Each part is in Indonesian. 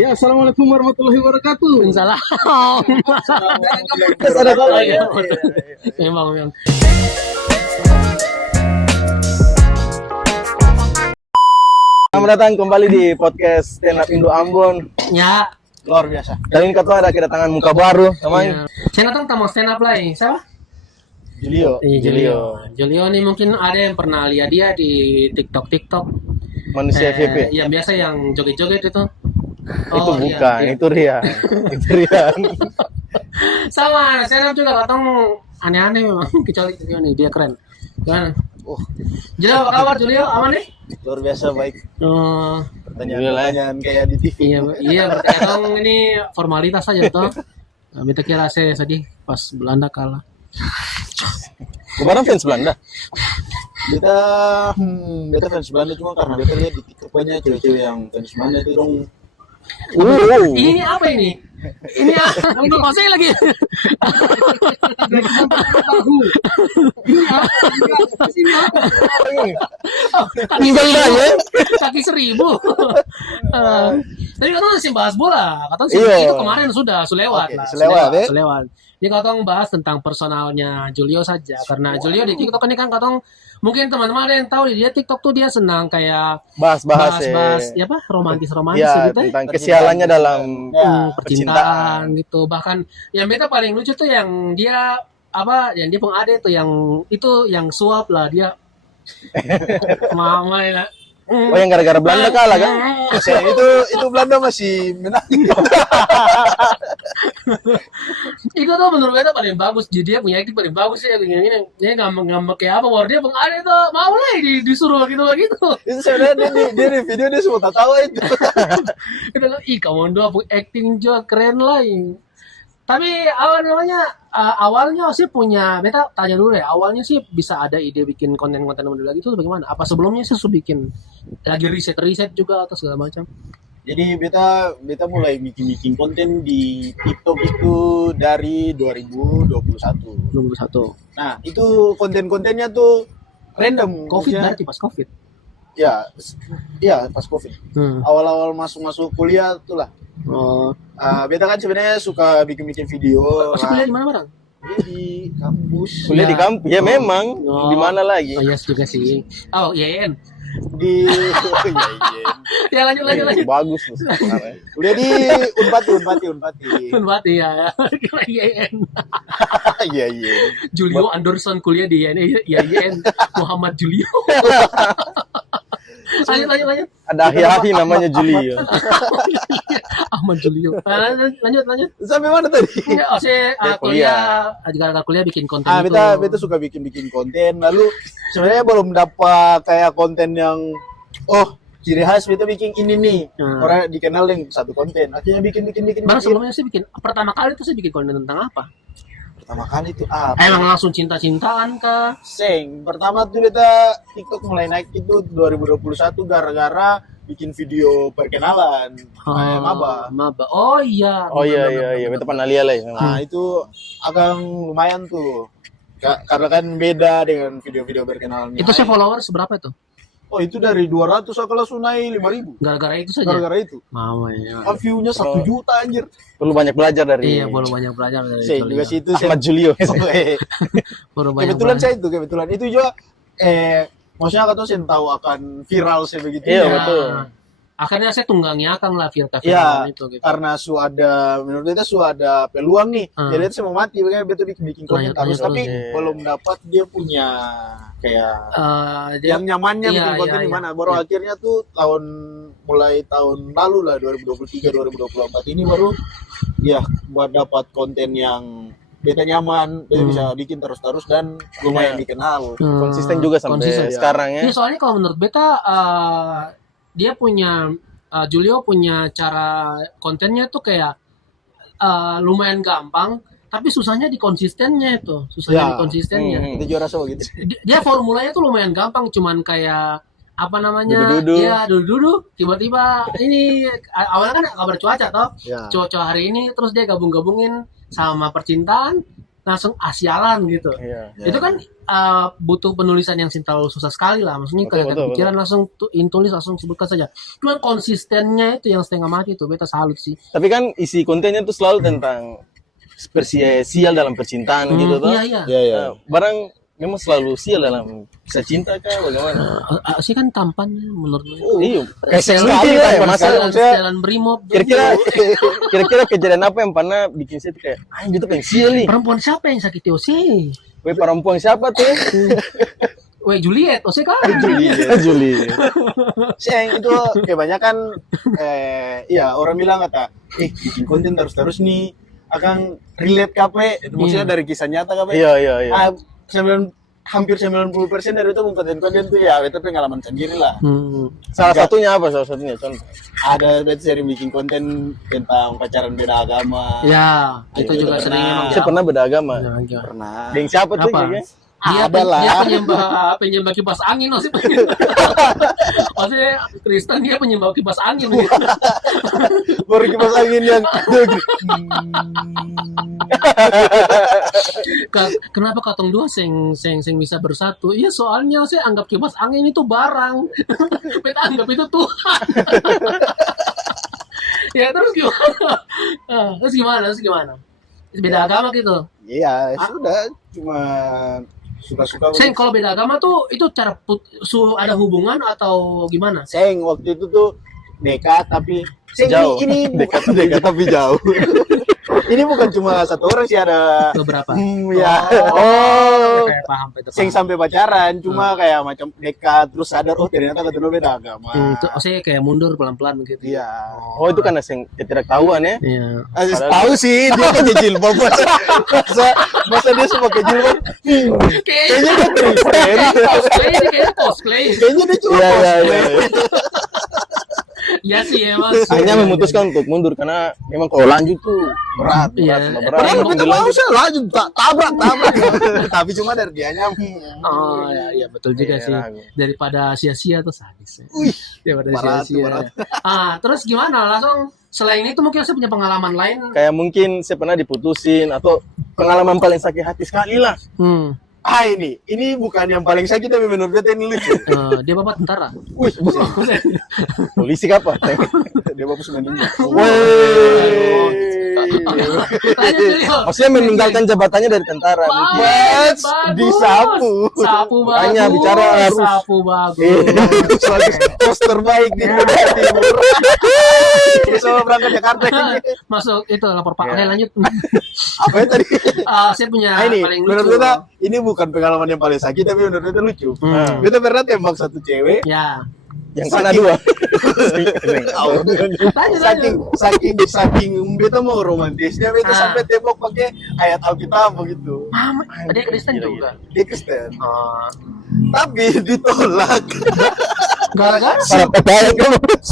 Ya, assalamualaikum warahmatullahi wabarakatuh. Salah. Ada salah ya. Memang. Selamat datang kembali di podcast Stand Up Indo Ambon. Ya. Luar biasa. Kali ini kita ada kedatangan muka baru, teman. Saya datang tamu stand up lah ini. Siapa? Julio. Julio nih mungkin ada yang pernah lihat dia di TikTok. Manusia VP. Yang biasa yang joget-joget itu. Itu bukan, iya. itu Rian. Itu Rian. Sama, stand up juga katong aneh-aneh memang kecuali Julio nih, dia keren. Gimana? Julio, apa kabar Julio? Aman nih? Luar biasa baik. Pertanyaan kayak di TV. Iya, berarti katong ini formalitas saja toh. Beta kira saya sedih pas Belanda kalah. Kemarin fans Belanda. Beta fans Belanda cuma karena beta lihat di TikTok banyak cewek-cewek yang fans Belanda itu dong. Ini apa ini? Ini kok saya lagi. Kaki Belanda kaki 1000. Tadi katong masih bahas bola. Katong itu kemarin sudah lewat lah. Selewat. Jadi katong bahas tentang personalnya Julio saja karena Julio di TikTok ini kan katong mungkin teman-teman ada yang tahu dia TikTok tuh dia senang kayak bahas ya apa romantis ya, gitu tentang kesialannya dalam percintaan gitu. Bahkan yang beta paling lucu tuh yang dia pun ada tuh yang suap lah dia mama lah. Oh yang gara-gara Belanda kalah kan? Itu Belanda masih menang. Itu tuh menurut beta paling bagus. Jadi dia punya akting paling bagus sih begini. Dia ngambek kayak apa? War dia pun ada tuh mau lah disuruh gitu. Itu sebenarnya dia di video dia semua tahu itu. Itu kan kamu dua acting juga keren lah. Tapi awalnya sih beta tanya dulu ya, awalnya sih bisa ada ide bikin konten-konten model lagi itu bagaimana? Apa sebelumnya sih bikin lagi riset juga atau segala macam? Jadi beta mulai bikin konten di TikTok itu dari 2021. Nah, itu konten-kontennya tuh random. Covid berarti pas Covid. Ya, pas Covid. Awal-awal masuk kuliah tuh lah. Beta kan sebenarnya suka bikin video. Masuk kuliah di mana barang? Di kampus. Kuliah di kampus. Ya memang. Di mana lagi? Oh yes juga sih. Oh IAIN. Di Ya lanjut. Bagus loh. Kuliah di Unpati ya. IAIN. Iya. Julio Anderson kuliah di IAIN. Muhammad Julio. Lanjut. Ada akhir-akhir namanya Julio. Ahmad Julio. Lanjut. Sampai mana tadi? Saya kuliah bikin konten itu. Beta suka bikin konten. Lalu sebenarnya belum dapat kayak konten yang ciri khas. Beta bikin ini nih. Orang dikenal dengan satu konten. Akhirnya bikin. Baru sebelumnya sih pertama kali itu saya bikin konten tentang apa? Pertama kali itu apa? Emang langsung cinta-cintaan kah? Pertama tuh beta TikTok mulai naik itu 2021 gara-gara bikin video perkenalan maba. Oh iya. Beta pernah lihat lah. Nah, itu agak lumayan tuh. Karena kan beda dengan video-video perkenalan. Itu saya followers berapa itu? Oh, itu dari 200 aku langsung naik 5.000. Gara-gara itu saja. Gara-gara itu. Mama ya. View-nya 1 juta anjir. Perlu banyak belajar dari. Iya, perlu banyak belajar dari. Saya juga situ Ahmad Julio. Kebetulan itu juga maksudnya aku tuh tahu akan viral sih begitu. Iya, betul. Akhirnya saya tunggangi akan lah viral itu gitu. Karena menurut kita ada peluang nih. Jadi saya mau mati makanya betul bikin konten terus tapi belum dapat dia punya kayak yang nyamannya bikin konten di mana. Baru akhirnya tuh mulai tahun lalu lah 2023 2024 ini baru buat dapat konten yang beta nyaman, beta bisa bikin terus dan lumayan dikenal. Konsisten juga sampai sekarang ya. Ini soalnya kalau menurut beta dia punya Julio punya cara kontennya tuh kayak lumayan gampang, tapi susahnya di konsistennya itu. Itu juara so gitu. Dia formulanya tuh lumayan gampang, cuman kayak apa namanya? Duduk. Tiba-tiba ini awalnya kan kabar cuaca toh. Cuaca hari ini terus dia gabungin sama percintaan. langsung asialan gitu. Iya. Itu kan butuh penulisan yang terlalu susah sekali lah. Maksudnya kayak Betul. pikiran langsung tulis langsung sebutkan saja. Cuman konsistennya itu yang setengah mati itu beta salut sih. Tapi kan isi kontennya tuh selalu tentang sial dalam percintaan gitu tuh. Iya. Iya. Barang memang selalu sial dalam kisah cinta kah bagaimana? Sih kan tampannya menurut gue. Iya. Kayak Kayak sekali mungkin lah ya, tampan masa sekali. Maksudnya, Jalan brimob. kira-kira kejadian apa yang pernah bikin saya tuh kayak gitu pengen sial nih. Perempuan siapa yang sakiti Ose? Weh perempuan siapa tuh? Weh Juliet, Ose kan? Juli. Seng itu kebanyakan iya orang bilang kata bikin konten terus nih akan relate kape maksudnya dari kisah nyata kape. Iya. Hampir 90% dari itu konten-konten tuh ya itu pengalaman sendiri lah. Salah satunya contoh. Ada berarti sering bikin konten tentang pacaran beda agama. Ya, itu Itu juga pernah. sering emang. Saya pernah beragama. Pernah. Geng siapa tuh Apa? gengnya? Dia penyembah kipas angin maksudnya Kristen dia penyembah kipas angin gitu. Baru kipas angin yang Kenapa katong dua seng bisa bersatu? Iya soalnya saya anggap kipas angin itu barang. Beta anggap itu Tuhan. Ya terus gimana? Terus gimana? Beda agama gitu. iya sudah cuma suka-suka. Seng kalau beda agama tuh itu cara ada hubungan atau gimana? Seng waktu itu tuh dekat tapi Seng Jauh. ini dekat tapi jauh. Ini bukan cuma satu orang sih ada Beberapa. ya. Kayak paham itu. Seng sampai pacaran cuma kayak macam dekat terus sadar ternyata ketemu beda agama. Itu maksudnya kayak mundur pelan-pelan begitu. Iya. Oh itu karena ketidaktahuan ya? Iya. Tahu sih dia pakai jilbab masa dia semua pakai jilbab. Kayaknya dia Kristen. Cosplay. Kayaknya dia cuma Iya. cosplay. Ya sih emang. Hanya memutuskan untuk mundur karena memang kalau lanjut tuh berat. Padahal kita mau sih lanjut tabrak. Tapi cuma dari dianya. Oh ya betul juga Iya, sih. ragu. Daripada sia-sia tuh sadis. Wih, Daripada berat, sia-sia. berat. Terus gimana? Langsung selain itu mungkin saya punya pengalaman lain. Kayak mungkin saya pernah diputusin atau pengalaman paling sakit hati sekali lah. Ini bukan yang paling sakit tapi menurut beta ini lucu. Dia bapak tentara. Wih, Polisi apa? dia bagus meninggal. Lanjut Julio. Maksudnya meninggalkan jabatannya dari tentara. Bagus. Disapu. Sapu bagus. Hanya bicara harus. Sapu bagus. Poster baik di Indonesia Timur. Bisa berangkat Jakarta. Masuk itu lapor Pak. Ya. Oke lanjut. Apa ya tadi? Saya punya Ini paling menurut lucu. beta ini bukan pengalaman yang paling sakit tapi menurut beta lucu. Hmm. Beta pernah tembak satu cewek. Ya. Yang mana dua? Saking beta mau romantisnya beta sampai tembak pakai ayat Alkitab begitu. Mama, dia Kristen juga. Dia Kristen. Tapi ditolak. Gara-gara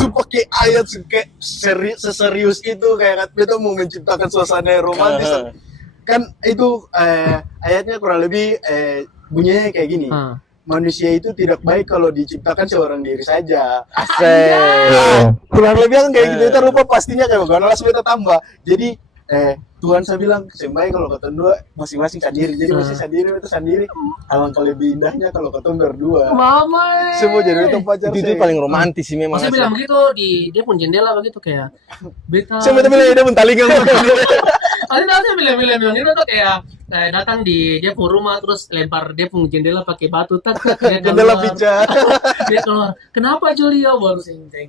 Pakai ayat kayak seserius itu kayak beta mau menciptakan suasana yang romantis. Kan itu ayatnya kurang lebih bunyinya kayak gini. Manusia itu tidak baik kalau diciptakan seorang diri saja. Kurang lebih kan kayak gitu. Kita lupa pastinya kayak bagaimana langsung kita tambah. Jadi Tuhan saya bilang sembahy kalau kalian dua masing-masing sendiri. Jadi masing sendiri itu sendiri. Alangkah lebih indahnya kalau kalian berdua. Mama. Semua jadi itu pacar. Itu paling romantis sih memang. Saya bilang begitu dia pun jendela begitu kayak beta. Saya bilang dia mentalingan. Saya bilang itu tuh kayak datang di dia pun rumah terus lempar dia pun jendela pakai batu tak dia Jendela keluar. pica. Dia keluar. Kenapa Julio baru sing teng.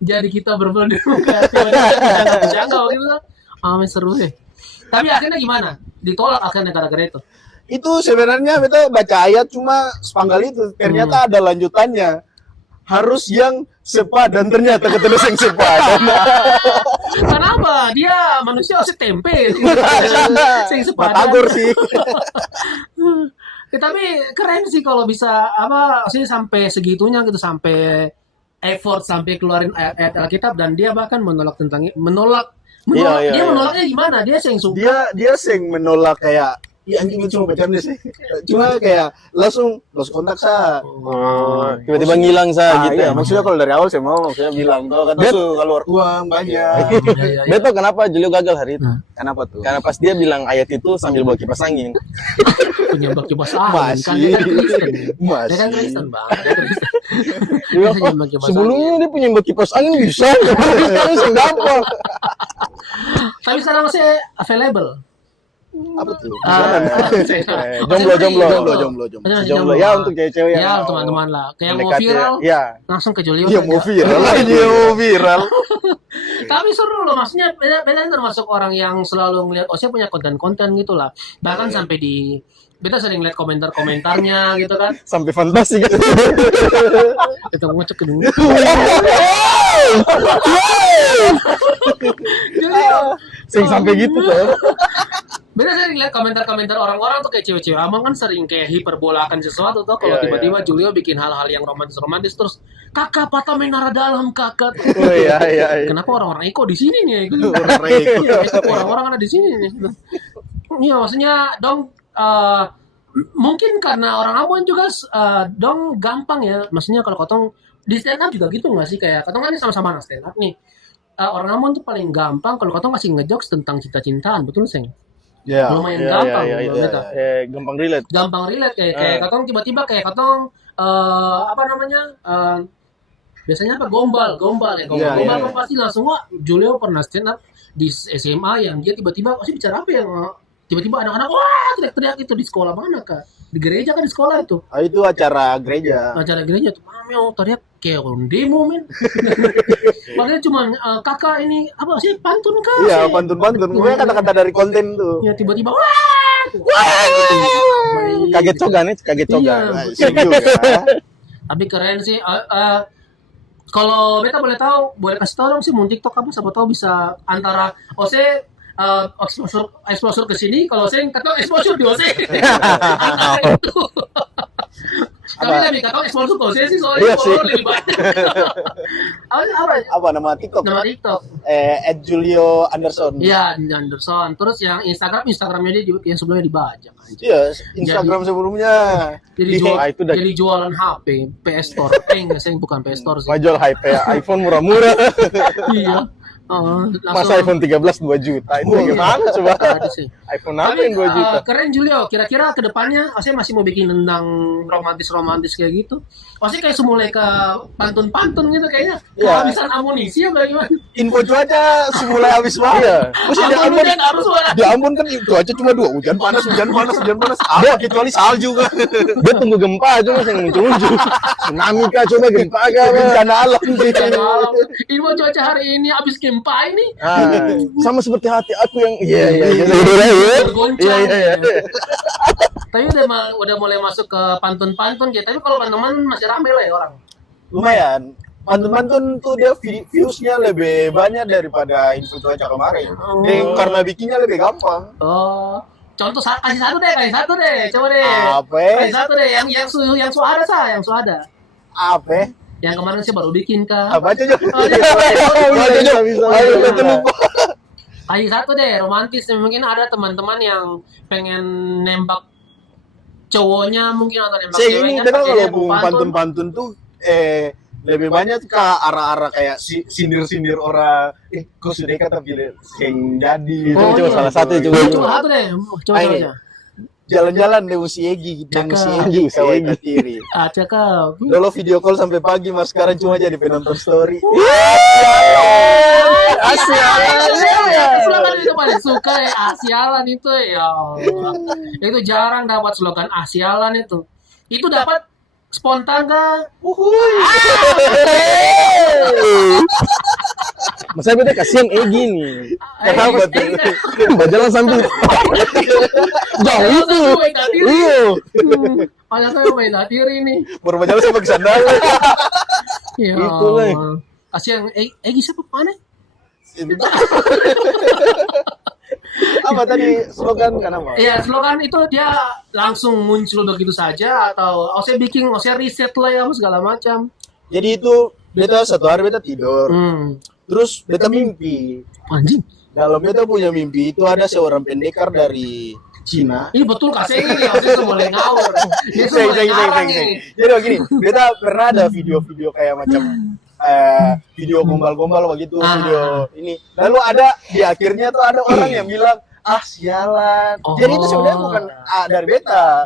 Jadi kita berbeda di muka. Tiba-tiba gitu. Seru deh. Tapi akhirnya gimana? Ditolak akhirnya gara-gara itu. Itu sebenarnya beta baca ayat cuma sepanggal itu. Ternyata ada lanjutannya. Harus yang sepadan ternyata ketemu yang sepadan. Kenapa? Dia manusia harus tempe. Sing sepadan. Batagor sih. Tapi keren sih kalau bisa maksudnya sampai segitunya gitu sampai effort sampai keluarin ayat Alkitab dan dia bahkan menolak. Iya. Dia menolaknya gimana? Dia sing suka. Dia sing menolak kayak iya anjing cuma bercanda sih. Cuma kayak langsung lost kontak sa. Tiba-tiba ngilang sa gitu. Iya, maksudnya kalau dari awal saya mau maksudnya bilang tuh kan tuh keluar uang banyak. Beto kenapa Julio gagal hari itu? Kenapa tuh? Karena pas dia bilang ayat itu sambil bawa kipas angin. Punya kipas angin kan dia kan Kristen. Dia kan Kristen, Bang. Dia sebelumnya dia punya kipas angin bisa. Sekarang segampang. Tapi sekarang masih available. Apa tuh? Jomblo. Ya untuk cewek-cewek ya teman-teman lah. Kayak mau viral, langsung ke Julio. Iya mau viral. Tapi seru loh, maksudnya beda termasuk orang yang selalu ngeliat saya punya konten-konten gitu lah. Bahkan sampai di beta sering lihat komentarnya gitu kan. Sampai fantasi kan. Kita ngocok ke dulu. Sing sampai gitu tuh. Beda sering lihat komentar-komentar orang-orang tuh kayak cewek-cewek abang kan sering kayak hiperbolakan sesuatu tuh kalau tiba-tiba Julio bikin hal-hal yang romantis terus kakak patah menara dalam kakak. Oh iya. Kenapa orang-orang Eko di sini nih? Orang-orang ada di sini nih. Iya maksudnya dong mungkin karena orang Ambon juga dong gampang ya. Maksudnya kalau kotong di stand up juga gitu nggak sih kayak kotong kan ini sama-sama anak stand up nih. Orang Ambon tuh paling gampang kalau kotong kasih ngejokes tentang cinta-cintaan, betul seng? Lumayan gampang. Gampang relate. Gampang relate kayak kotong tiba-tiba kayak kotong apa namanya? Biasanya apa gombal ya gombal pasti langsung Julio pernah stand up di SMA yang dia tiba-tiba pasti bicara apa yang tiba-tiba anak-anak wah teriak-teriak itu di sekolah mana kak? Di gereja kan di sekolah itu. Itu acara gereja. Acara gereja tuh mami teriak kayak orang demo men. Padahal cuma kakak ini apa sih pantun kak? Iya pantun. Pokoknya kata-kata dari konten tuh. Ya tiba-tiba kaget coga. Iya. Tapi keren sih. Kalau beta boleh kasih tahu dong sih mau TikTok apa siapa tahu bisa antara exposure ke sini kalau saya kata exposure di OC. Tapi lebih kata exposure ke OC sih soalnya lebih banyak. Apa nama TikTok? Nama TikTok. @Julio Anderson. Iya, Anderson. Terus yang Instagramnya dia yang sebelumnya dibajak. Iya, Instagram sebelumnya. Jadi jualan HP, PS Store. Saya bukan PS Store sih. Jual HP ya, iPhone murah-murah. Iya. Masa iPhone 13 2 juta itu gimana coba? iPhone apa yang 2 juta? Keren Julio, kira-kira kedepannya saya masih mau bikin tentang romantis kayak gitu. Pasti kayak semulai ke pantun gitu kayaknya. Kehabisan amunisi ya bagaimana? Info cuaca semulai habis banget. Iya. Di Ambon kan cuaca cuma 2, hujan panas. Apa kecuali salju kan. Dia tunggu gempa aja mas yang muncul. Tsunami kah coba gempa kah? Bencana alam sih. Info cuaca hari ini habis gempa ini. Sama seperti hati aku yang bergoncang. Tapi udah mulai masuk ke pantun-pantun gitu. Tapi kalau pantun masih rame lah ya orang. Lumayan. Pantun-pantun tuh dia views-nya lebih banyak daripada info cuaca kemarin. Karena bikinnya lebih gampang. Contoh kasih satu deh. Coba deh. Apa? Kasih satu deh yang suada. Apa? Yang kemarin sih baru bikin kah? Apa aja? Kasih satu deh, romantis. Mungkin ada teman-teman yang pengen nembak cowoknya mungkin atau nembak ceweknya. Ini kalau pantun-pantun tuh lebih banyak ke arah-arah kayak sindir-sindir orang. Kok sudah kata pilih yang jadi. Coba salah satu juga. Coba satu deh. Coba. Jalan-jalan deh si Egi kawai Tiri. Cakep. Dulu video call sampai pagi mas, sekarang cuma jadi penonton story. Slogan itu paling suka ya asialan itu ya. Itu jarang dapat slogan asialan itu. Itu dapat spontan kan? Masa beda kasihan Egi nih. Kenapa tuh? Berjalan sambil jauh itu. Iya. Padahal saya main latiri nih. Baru berjalan sampai ke sandal. Iya. Itulah. Kasihan Egi siapa mana? Apa tadi slogan kenapa? Iya slogan itu dia langsung muncul begitu saja atau saya riset lah ya segala macam. Jadi itu beta satu hari beta tidur, terus beta mimpi. Anjing. Dalam beta punya mimpi itu ada seorang pendekar dari Cina. Ini betul kasih ini harusnya mulai ngawur. Dia tuh mulai ngarang ini. Jadi begini, beta pernah ada video-video kayak macam video gombal-gombal begitu, video ini. Lalu ada di akhirnya tuh ada orang yang bilang, sialan. Jadi itu sebenarnya bukan dari beta.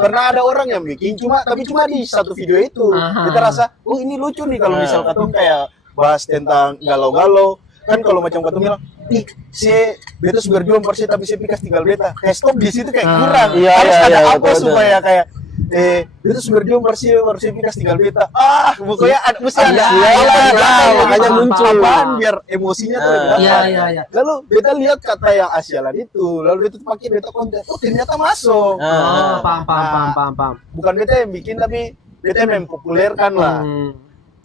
Karena ada orang yang bikin tapi cuma di satu video itu. Kita rasa, ini lucu nih kalau misal katong kayak bahas tentang galau-galau. Kan kalau macam katong bilang, si beta berjuang persi tapi si pikas tinggal beta. Kayak stop di situ kayak kurang. Harus ada apa supaya kayak beta berjuang persi pikas tinggal beta. Pokoknya mesti ada makanya muncul apaan biar emosinya tuh lebih dapat. Iya. Lalu beta lihat kata yang asyalan itu, lalu beta pakai beta konten. Ternyata masuk. Paham. Bukan beta yang bikin tapi beta yang mempopulerkan lah.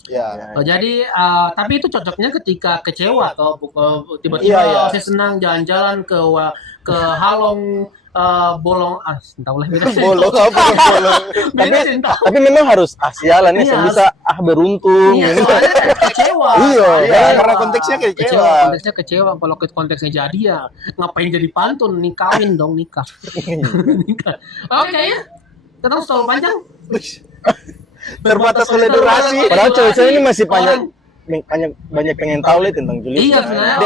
Ya. Jadi tapi itu cocoknya ketika kecewa atau tiba-tiba saya senang jalan-jalan ke Halong bolong entah lah bolong apa bolong. Tapi memang harus sialan ya bisa beruntung. Iya, kecewa. Iya, karena konteksnya kecewa. Konteksnya kecewa. Kalau konteksnya jadi ya ngapain jadi pantun, kawin dong nikah. Oke ya. Kita selalu panjang. Terbatas oleh durasi. Padahal cewek-cewek ini masih banyak pengen tahu tentang Julio. Iya, sebenarnya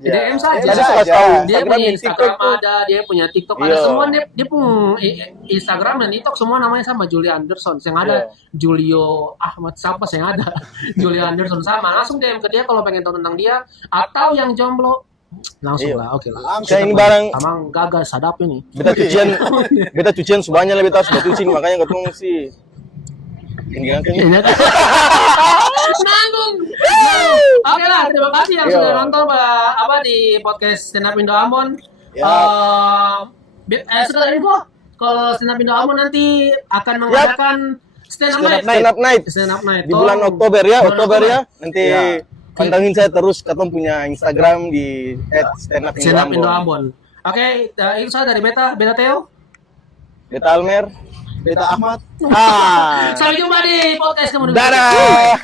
DM saja. Tadi suka tahu. Dia punya Instagram ada, dia punya TikTok ada, semua dia punya Instagram dan TikTok semua namanya sama Julio Anderson. Yang ada Julio Ahmad siapa yang ada Julio Anderson sama. Langsung DM ke dia kalau pengen tahu tentang dia atau yang jomblo. Langsung lah, oke lah. Saya ini barang emang gagal sadap ini. Beta cucian sebanyak lah, beta sudah cuci makanya ketemu sih. Ini nanggung. Oke lah, terima kasih yang sudah nonton di podcast Stand Up Indo Ambon. Sekedar info, kalau Stand Up Indo Ambon nanti akan mengadakan Stand Up Night di bulan Oktober ya. Nanti pantangin saya terus, katong punya Instagram di @Stand Up Indo Ambon. Oke, itu saya dari Beta Theo, Beta Almer, Beta Ahmad. Sampai jumpa di podcast kemudian. Dadah.